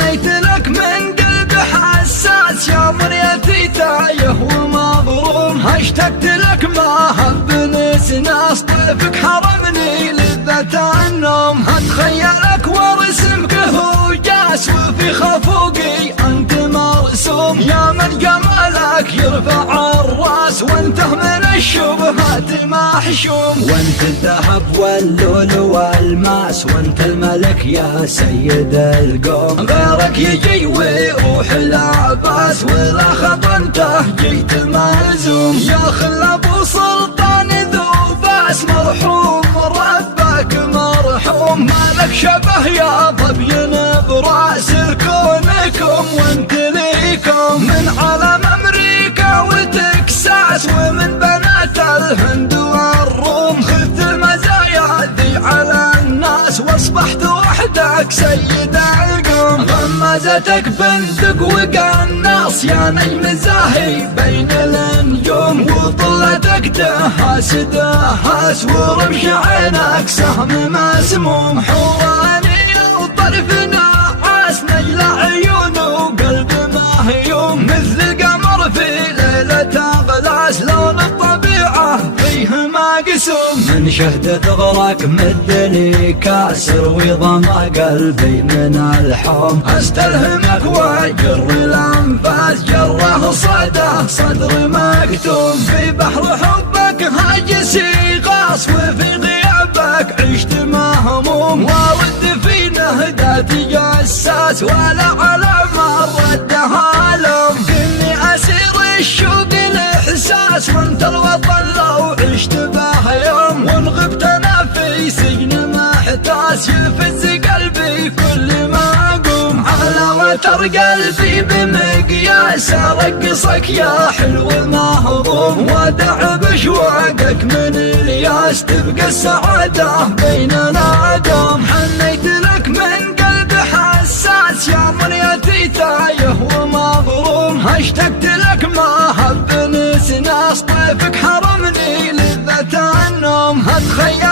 حنيت لك من قلب حساس يا مريتي تايه ومظلوم، اشتقت لك ما هب ناس طيفك حرمني لذة النوم، اتخيلك وارسمك هو جاس وفي خفوقي انت مرسوم، يا من جمالك يرفع الراس وانت من الشبهات محشوم، وانت الذهب واللؤلؤ والماس وانت الملك يا سيد القوم، غيرك يجي ويروح لا باس ولا خطنته جيت مهزوم، يا خل ابو سلطان ذو باس مرحوم ربك مرحوم، مالك شبه يا ظبي براس كونكم وانت ليكم، من علم امريكا وتكساس ومن بنات الهند والروم، خذت المزايا ذي على الناس واصبحت وحدك سيد القوم، غمزتك بندق وقناص يا نجم زاهي بين النجوم، وطلتك دهاس دهاس ورمش عينك سهم مسموم، حوراني وطرف نعاس نجل عيون وقلب مهيوم، مثل القمر في ليلة غلاس لون الطبيعة فيه مقسوم، من شهدة غراك مدني كاسر وضمع قلبي من الحوم، استلهمك واجر الانفاس جره صدى صدر مكتوم، في بحر حبك هاجسي غاص وفي غيابك عشت مهموم، وارد في نهداتي جساس ولا على مر الدهالم، كني اسير الشوق الاحساس وانت الوطن لو عشت به يوم، وان غبت انا في سجن محتاس يفز قلبي كل ما اقوم، على وتر قلبي بمقياس ارقصك يا حلو مهضوم، ودع بشواقك من الياس تبقى السعادة بيننا دوم، حنيت لك من قلب حساس يا مريتي تايه ومظلوم، اشتقت لك ما هب ناس طيفك حرمني لذة النوم، اتخيل